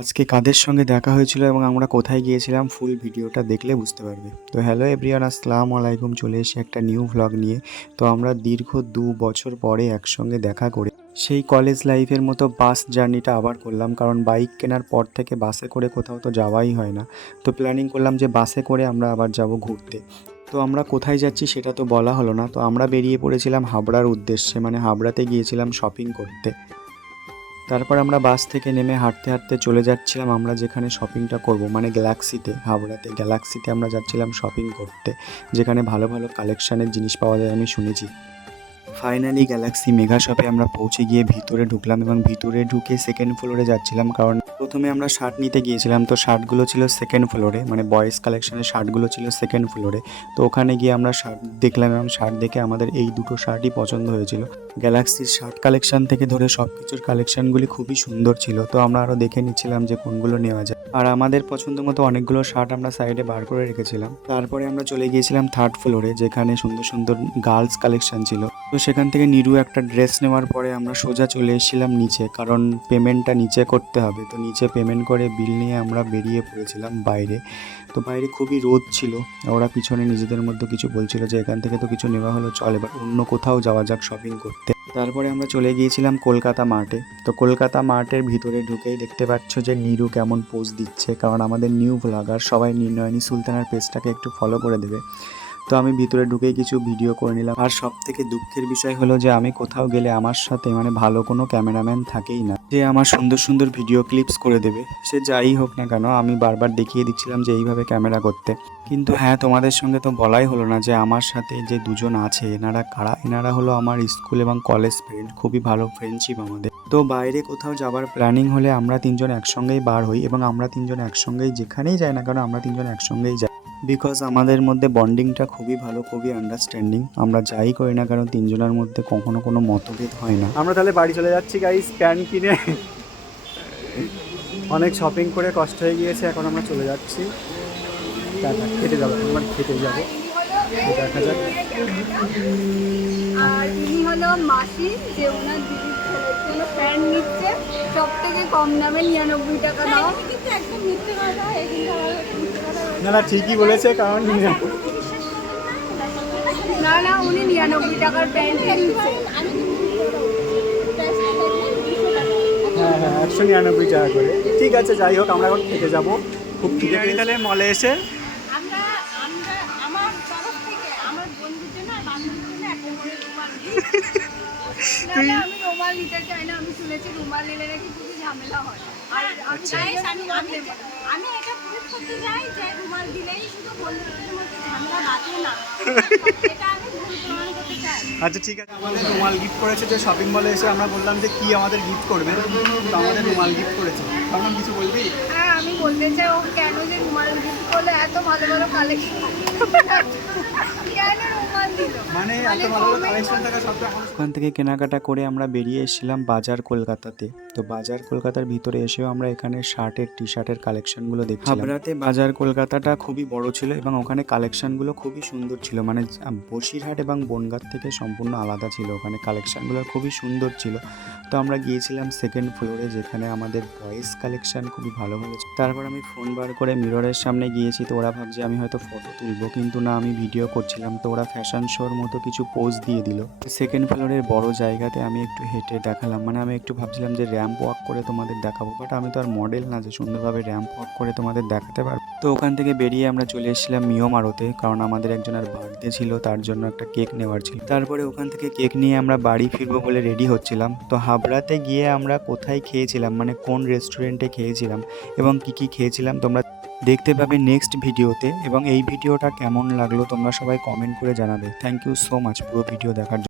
আজকে কাদের সঙ্গে দেখা হয়েছিল এবং আমরা কোথায় গিয়েছিলাম ফুল ভিডিওটা দেখলে বুঝতে পারবে। তো হ্যালো এভরিওয়ান, আসসালামু আলাইকুম। চলে এসে একটা নিউ ভ্লগ নিয়ে। তো আমরা দীর্ঘ 2 বছর পরে একসঙ্গে দেখা করে সেই কলেজ লাইফের মতো বাস জার্নিটা আবার করলাম, কারণ বাইক কেনার পর থেকে বাসে করে কোথাও তো যাওয়াই হয় না। তো প্ল্যানিং করলাম যে বাসে করে আমরা আবার যাব ঘুরতে। তো আমরা কোথায় যাচ্ছি সেটা তো বলা হলো না। তো আমরা বেরিয়ে পড়েছিলাম হাবড়ার উদ্দেশ্যে, মানে হাবড়াতে গিয়েছিলাম শপিং করতে। তারপর আমরা বাস থেকে নেমে হাঁটতে হাঁটতে চলে যাচ্ছিলাম আমরা যেখানে শপিংটা করব, মানে গ্যালাক্সিতে। হাবড়াতে গ্যালাক্সিতে আমরা যাচ্ছিলাম শপিং করতে, যেখানে ভালো ভালো কালেকশানের জিনিস পাওয়া যায় আমি শুনেছি। ফাইনালি গ্যালাক্সি মেগা শপে আমরা পৌঁছে গিয়ে ভিতরে ঢুকলাম এবং ভিতরে ঢুকে সেকেন্ড ফ্লোরে যাচ্ছিলাম, কারণ প্রথমে আমরা শার্ট নিতে গিয়েছিলাম। তো শার্টগুলো ছিল সেকেন্ড ফ্লোরে, মানে বয়েজ কালেকশনের শার্টগুলো ছিল সেকেন্ড ফ্লোরে। তো ওখানে গিয়ে আমরা শার্ট দেখলাম এবং শার্ট দেখে আমাদের এই দুটো শার্টই পছন্দ হয়েছিল। গ্যালাক্সির শার্ট কালেকশন থেকে ধরে সব কিছুর কালেকশানগুলি খুবই সুন্দর ছিল। তো আমরা আরও দেখে নিচ্ছিলাম যে কোনগুলো নেওয়া যায়, আর আমাদের পছন্দ মতো অনেকগুলো শার্ট আমরা সাইডে বার করে রেখেছিলাম। তারপরে আমরা চলে গিয়েছিলাম থার্ড ফ্লোরে, যেখানে সুন্দর সুন্দর গার্লস কালেকশন ছিল। তো সেখান থেকে নিরু একটা ড্রেস নেওয়ার পরে আমরা সোজা চলে এসেছিলাম নিচে, কারণ পেমেন্টটা নিচে করতে হবে। তো নিচে পেমেন্ট করে বিল নিয়ে আমরা বেরিয়ে পড়েছিলাম বাইরে। তো বাইরে খুবই রোদ ছিল। ওরা পিছনে নিজেদের মধ্যে কিছু বলছিল যে এখান থেকে তো কিছু নেওয়া হলো, চল এবার অন্য কোথাও যাওয়া যাক শপিং করতে। তারপরে আমরা চলে গিয়েছিলাম কলকাতা মার্টে। তো কলকাতা মার্টের ভিতরে ঢুকেই দেখতে পাচ্ছ যে নিরু কেমন পোজ দিচ্ছে, কারণ আমাদের নিউ ভ্লগার সবাই নয়নি সুলতানার পেজটাকে একটু ফলো করে দেবে। তো আমি ভিতরে ঢুকেই কিছু ভিডিও করে নিলাম। আর সব থেকে দুঃখের বিষয় হলো যে আমি কোথাও গেলে আমার সাথে মানে ভালো কোনো ক্যামেরাম্যান থাকেই না, যে আমার সুন্দর সুন্দর ভিডিও ক্লিপস করে দেবে। সে যাই হোক না কেন, আমি বারবার দেখিয়ে দিচ্ছিলাম যে এইভাবে ক্যামেরা করতে। কিন্তু হ্যাঁ, তোমাদের সঙ্গে তো বলাই হলো না যে আমার সাথে যে দুজন আছে এনারা কারা। এনারা হলো আমার স্কুল এবং কলেজ ফ্রেন্ড, খুবই ভালো ফ্রেন্ডশিপ আমাদের। তো বাইরে কোথাও যাওয়ার প্ল্যানিং হলে আমরা তিনজন একসঙ্গেই বার হই এবং আমরা তিনজন একসঙ্গেই যেখানেই যাই না কেন আমরা তিনজন একসঙ্গেই যাই, বিকজ আমাদের মধ্যে বন্ডিংটা খুবই ভালো, খুবই আন্ডারস্ট্যান্ডিং। আমরা যাই করি না কারণ তিনজনের মধ্যে কখনো কোনো মতভেদ হয় না। আমরা তাহলে বাড়ি চলে যাচ্ছি গাইস, প্যান্ট কিনে অনেক শপিং করে কষ্ট হয়ে গিয়েছে। এখন আমরা চলে যাচ্ছি, খেতে যাবো, আমরা খেতে যাবো, দেখা যাক। আর ইনি হলো মাসি, যে ওনার দিদির ছেলের জন্য প্যান্ট নিচ্ছে সব থেকে কম দামে 99 টাকা দাও। কিন্তু একদম মিথ্যে কথা, না না, ঠিকই বলেছে, কারণ না না, উনি 99 টাকার প্যান্ট নিচ্ছে। হ্যাঁ হ্যাঁ, 199 টাকা করে। ঠিক আছে, যাই হোক, আমরা এখন খেতে যাবো। খুব খিদে পেয়েছে। তাহলে মলে এসে আমরা আমরা আমার তরফ থেকে আমার বন্ধুর জন্য আর বান্ধবীর জন্য একটা করে রুমাল দিই। না, আমি রুমাল নিতে চাই না, আমি শুনেছি রুমাল নিলে নাকি খুবই ঝামেলা হয়। আর আমি এটা প্রুফ করতে চাই যে রুমাল দিলেই শুধু বন্ধুদের মধ্যে ঝামেলা বাঁধে না, এটা আমি ভুল প্রমাণ করতে চাই। আচ্ছা ঠিক আছে, আমাদের রুমাল গিফট করেছে। যে শপিং মলে এসে আমরা বললাম যে কি আমাদের গিফট করবে, তো আমাদের রুমাল গিফট করেছে। তখন কিছু বলবি? হ্যাঁ, আমি বলতে চাই ও কেন যে রুমাল গিফট করলো, এত ভালো ভালো কালেকশন কেন রুমাল দিল, মানে এত ভালো ভালো কালেকশন থাকা সত্ত্বেও। ওখান থেকে কেনাকাটা করে আমরা বেরিয়ে এসেছিলাম বাজার কলকাতাতে। তো বাজার কলকাতার ভিতরে এসেও আমরা এখানে শার্টের টি শার্টের কালেকশনগুলো দেখছিলাম। হাবড়াতে বাজার কলকাতাটা খুবই বড় ছিল এবং ওখানে কালেকশনগুলো খুবই সুন্দর ছিল, মানে বসিরহাট এবং বনগাঁ থেকে সম্পূর্ণ আলাদা ছিল। ওখানে কালেকশনগুলো খুবই সুন্দর ছিল। তো আমরা গিয়েছিলাম সেকেন্ড ফ্লোরে, যেখানে আমাদের বয়েজ কালেকশন খুবই ভালো ভালো ছিল। তারপর আমি ফোন বার করে মিররের সামনে গিয়েছি। তো ওরা ভাবছে আমি হয়তো ফটো তুলবো, কিন্তু না, আমি ভিডিও করছিলাম। তো ওরা ফ্যাশন শোর মতো কিছু পোজ দিয়ে দিল। সেকেন্ড ফ্লোরের বড় জায়গাতে আমি একটু হেঁটে দেখালাম, মানে আমি একটু ভাবছিলাম যে র্যাম্প ওয়াক করে তোমাদের দেখাবো, বাট আমি তো আর মডেল না যে সুন্দরভাবে র্যাম্প ওয়াক করে তোমাদের দেখাতে পারবো। তো ওখান থেকে বেরিয়ে আমরা চলে এসেছিলাম মিও মারোতে, কারণ আমাদের একজনের বার্থডে ছিল, তার জন্য একটা কেক নেওয়ার ছিল। তারপরে ওখান থেকে কেক নিয়ে আমরা বাড়ি ফিরবো বলে রেডি হচ্ছিলাম। তো হাবড়াতে গিয়ে আমরা কোথায় খেয়েছিলাম, মানে কোন রেস্টুরেন্টে খেয়েছিলাম এবং কি কি খেয়েছিলাম তোমরা দেখতে পাবে নেক্সট ভিডিওতে। এবং এই ভিডিওটা কেমন লাগলো তোমরা সবাই কমেন্ট করে জানাবে। থ্যাংক ইউ সো মাচ পুরো ভিডিও দেখার জন্য।